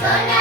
Sola